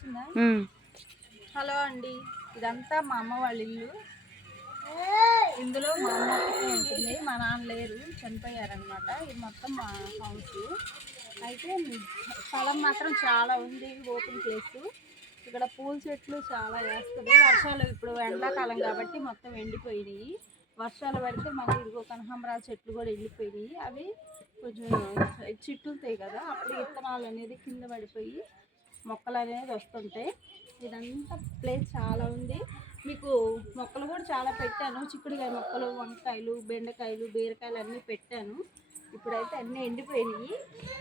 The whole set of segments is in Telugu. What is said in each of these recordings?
వచ్చిందా? హలో అండి. ఇదంతా మా అమ్మ వాళ్ళ ఇల్లు. ఇందులో మా అమ్మ ఉంటుంది. మా నాన్న లేరు. చనిపోయారనమాట ఇది మొత్తం మా హౌస్ అయితే స్థలం మాత్రం చాలా ఉంది. ఓపెన్ ప్లేస్ ఇక్కడ పూల చెట్లు చాలా వేస్తుంది. వర్షాలు ఇప్పుడు ఎండాకాలం కాబట్టి మొత్తం ఎండిపోయినాయి. వర్షాలు పడితే మళ్ళీ ఇదిగో కనకాంబరాల చెట్లు కూడా ఎండిపోయినాయి. అవి కొంచెం చిట్టుతాయి కదా. అప్పుడు విత్తనాలు అనేది కింద పడిపోయి మొక్కలు అనేది వస్తుంటాయి. ఇదంతా ప్లేస్ చాలా ఉంది. మీకు మొక్కలు కూడా చాలా పెట్టాను. చిక్కుడుకాయ మొక్కలు వంకాయలు బెండకాయలు బీరకాయలు అన్నీ పెట్టాను. ఇప్పుడైతే అన్నీ ఎండిపోయినాయి.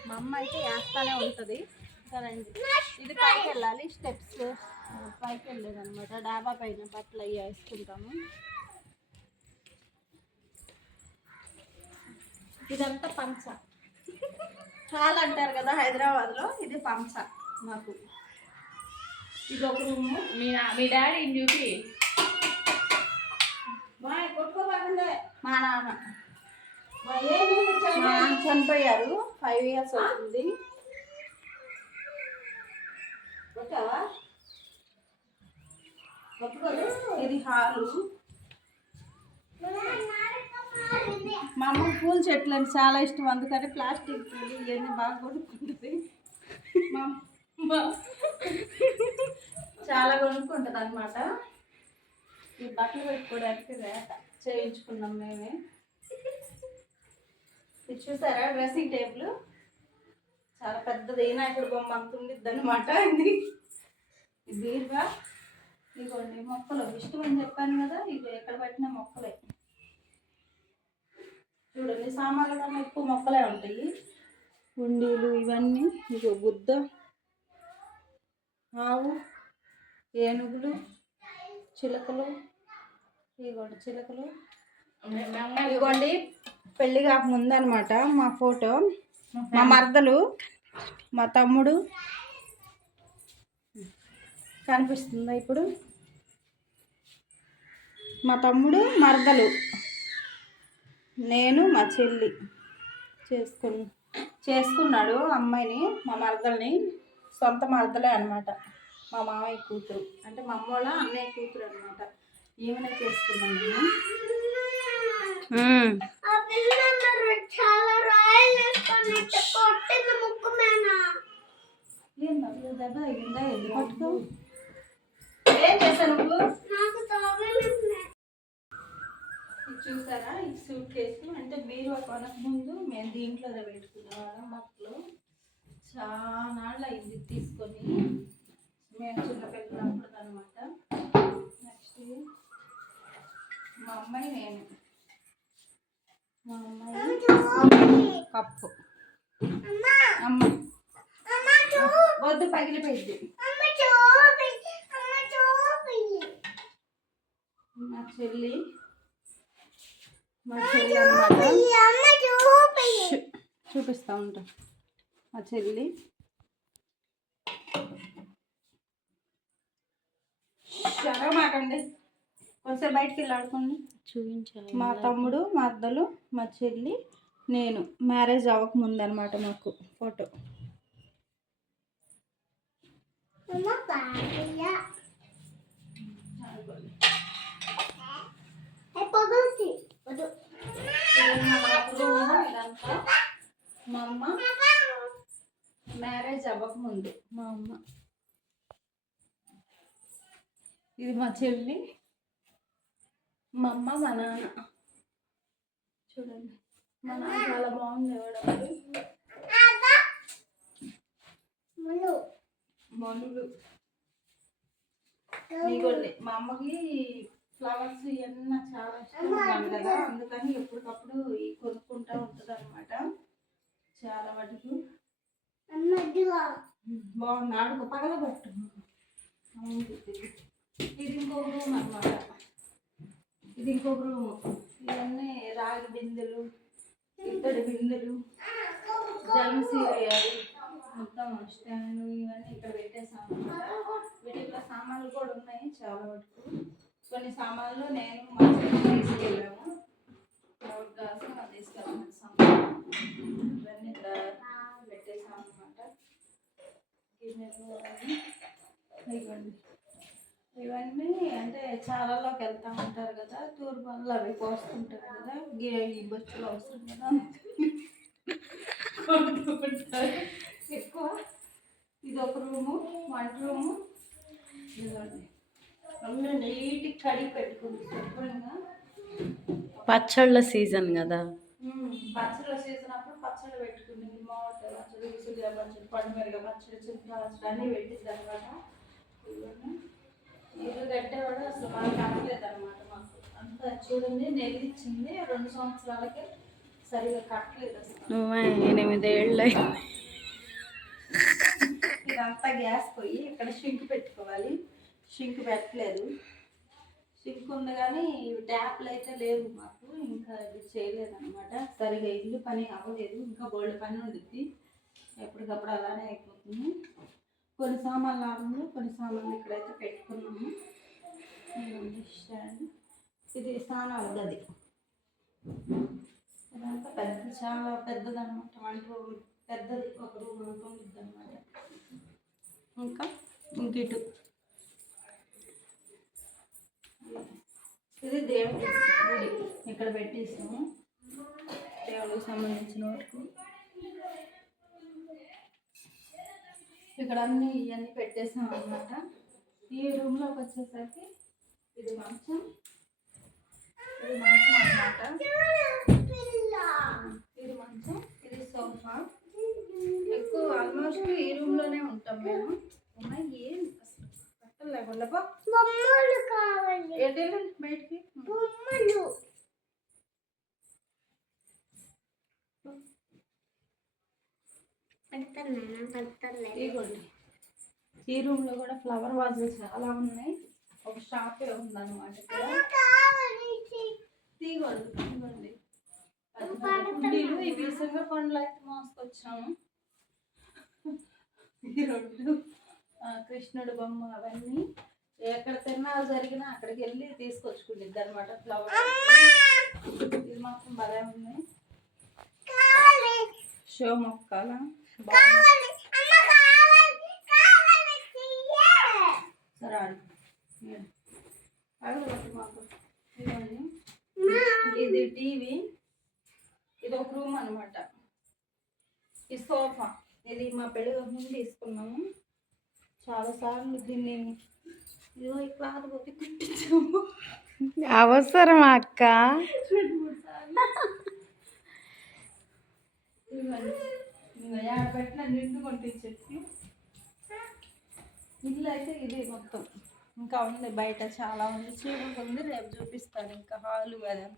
మా అమ్మ అయితే వేస్తానే ఉంటుంది. ఇది పైకి వెళ్ళాలి స్టెప్స్ పైకి వెళ్ళేది అనమాట డాబా పైన బట్టలు అవి వేసుకుంటాము. ఇదంతా పంచ. చాలా అంటారు కదా హైదరాబాద్లో ఇది పంచ. మాకు. ఇది ఒక రూము. మీ నా- మీ డాడీ మా కొట్టుకోబాకండే. మా నాన్న. మా నాన్న చనిపోయారు. ఫైవ్ ఇయర్స్ అవుతుంది. కొట్టావా? ఇది హాలు. మా అమ్మ పూల చెట్లు అంటే చాలా ఇష్టం. అందుకని ప్లాస్టిక్ పూలు ఇవన్నీ బాగా కొనుక్కుంటుంది. మా చాలా కొనుక్కుంటుంది అనమాట ఈ బట్టలు పెట్టుకోవడానికి చేయించుకున్నాం మేమే. ఇది చూసారా? Dressing table. చాలా పెద్దది. వినాయకుడు బొమ్మ అంత ఉండిద్ది అనమాట ఇది. ఇది బీరుగా ఇదిగోండి మొక్కలు. ఇష్టం అని చెప్పాను కదా ఇది ఎక్కడ పెట్టిన మొక్కలే. చూడండి సామాన్లు కన్నా ఎక్కువ మొక్కలే ఉంటాయి. ఉండీలు ఇవన్నీ. ఇగో బుద్ధ. ఆవు ఏనుగులు చిలకలు ఇదిగోండి చిలకలు. ఇదిగోండి పెళ్ళి కాకముందు అనమాట మా ఫోటో. మా మరదలు మా తమ్ముడు. కనిపిస్తుందా ఇప్పుడు? మా తమ్ముడు మరదలు. నేను మా చెల్లి. చేసుకుని చేసుకున్నాడు అమ్మాయిని మా మరదల్ని. సొంత మరదలే అనమాట మా మామయ్య కూతురు. అంటే మా అమ్మ వాళ్ళ అన్నయ్య కూతురు అనమాట ఈమెనే చేసుకున్నాను ఏం చేశాను చూసారా? ఈ సూట్ కేసు అంటే మీరు కొనక ముందు మేము దీంట్లో పెట్టుకునేవాళ్ళం మొక్కలు చాలా అయింది తీసుకొని. మేము చిన్న పిల్లలప్పుడు అనమాట నెక్స్ట్ మా అమ్మాయి నేను. మా అమ్మాయి కప్పు. అమ్మా. వద్దు పగిలిపోయింది. మా చెల్లి. మా చెల్లి చూపి చూపిస్తా ఉంటా. మా చెల్లి. మాకండి కొంచెం బయటికి వెళ్ళి ఆడుకోండి. చూపించాలి. మా తమ్ముడు మా అద్దలు మా చెల్లి నేను. మ్యారేజ్ అవ్వక ముందు అనమాట మాకు ఫోటో అమ్మ పాపియ ఏ పొదుటి పొదు ఇదంతా మా అమ్మ మ్యారేజ్ అవ్వక ముందు మా అమ్మ. ఇది మా చెల్లి మా అమ్మ మా నాన్న. చూడండి. మా నాన్న చాలా బాగుంది ఎవడప్పుడు మనులు. ఇదిగోండి మా అమ్మకి ఫ్లవర్స్ ఇవన్నీ నాకు చాలా ఇష్టం కదా అందుకని ఎప్పటికప్పుడు ఈ కొనుక్కుంటా ఉంటుంది అనమాట చాలా మటుకు బాగుంది ఆడుకో పగల పట్టు ఇది. ఇంకొక రూమ్ అనమాట ఇది ఇంకొక రూమ్ ఇవన్నీ రాగి బిందెలు ఇత్తడి బిందెలు జలసీరయాలు మొత్తం స్టాండ్ ఇవన్నీ ఇక్కడ పెట్టేసాము వీటిలో సామాన్లు కూడా ఉన్నాయి చాలా వరకు. కొన్ని సామాన్లు నేను మా తీసుకెళ్ళాము ఎవరి కోసం అది తీసుకెళ్ళాము సామాన్లు ఇవన్నీ ఇక్కడ పెట్టేసాం అనమాట గిన్నెలు అవన్నీ ఇవ్వండి ఇవన్నీ అంటే చాలాలోకి వెళ్తూ ఉంటారు కదా తూరు పనులు అవి కోస్తుంటారు కదా ఈ బొచ్చులు అవసరం కదా. ఎక్కువ ఇది ఒక రూము వంట రూము. ఇదిగోండి. అన్నీ నీట్గా కడిగి పెట్టుకుంది శుభ్రంగా. పచ్చళ్ళ సీజన్ కదా. ఉమ్, పచ్చడి చేసినప్పుడు పచ్చడి పెట్టుకునేది మామిడికాయ పచ్చడి ఉసిరికాయ పచ్చడి పండుమిరగ పచ్చడి అన్నీ పెట్టింది అనమాట నీళ్ళు కట్టేవాడు అసలు బాగా కట్టలేదు అనమాట మాకు. అంతా చూడండి నెల్లి ఇచ్చింది రెండు సంవత్సరాలకే సరిగా కట్టలేదు అసలు. ఎనిమిదేళ్ళు. ఇదంతా గ్యాస్ పోయి ఇక్కడ షింక్ పెట్టుకోవాలి. షింక్ పెట్టలేదు. షింక్ ఉంది కానీ ట్యాప్లు అయితే లేవు మాకు. ఇంకా ఇది చేయలేదు అనమాట సరిగా ఇల్లు పని అవ్వలేదు. ఇంకా బోల్డ్ పని ఉండిద్ది. ఎప్పటికప్పుడు అలానే అయిపోతుంది. కొన్ని సామాన్లు ఆడంలో కొన్ని సామాన్లు ఇక్కడైతే పెట్టుకున్నాము. స్టాండ్. ఇది స్నానాల గది ఇదంతా పెద్ద చాలా పెద్దది అనమాట వంట రూమ్ పెద్దది ఒక రూమ్ ఉంటుంది అనమాట ఇంకా ఇంకిటు. ఇది దేవుడి గుడి. ఇక్కడ పెట్టేసాము. దేవుడికి సంబంధించిన వరకు ఇక్కడ అన్ని ఇవన్నీ పెట్టేసాం అనమాట ఈ రూమ్లోకి వచ్చేసరికి ఇది మంచం. ఇది మంచం అన్నమాట. ఇది మంచం ఇది సోఫా. ఎక్కువ ఆల్మోస్ట్ ఈ రూమ్లోనే ఉంటాం మేము. ఇదిగోండి ఈ రూమ్లో కూడా ఫ్లవర్ వాజులు చాలా ఉన్నాయి. ఒక షాపే ఉందన్నమాట తీగోండి ఇదిగోండి కుండీలు. ఇవి పండ్లు అయితే మోసుకొచ్చాము. ఈ రెండు కృష్ణుడు బొమ్మ అవన్నీ ఎక్కడ తిరణాలు జరిగినా అక్కడికి వెళ్ళి తీసుకొచ్చుకుంటుంది అనమాట ఫ్లవర్ ఇది మాత్రం భలే ఉన్నాయి. షో మొక్కల. ఇది టీవీ ఇది ఒక రూమ్ అనమాట ఈ సోఫా. ఇది మా పెళ్ళి ముందు తీసుకున్నాము. చాలా సార్లు దీన్ని ఇదిగో ఈ క్లాత్ కొట్టి కుట్టించాము. అవసరం అక్క? ఇంకా యాడ పెట్టిన నిండు కొట్టించచ్చు ఇల్లు అయితే ఇది మొత్తం. ఇంకా ఉంది బయట చాలా ఉంది. చీకటి ఉంది రేపు చూపిస్తాను. ఇంకా హాలు కదా.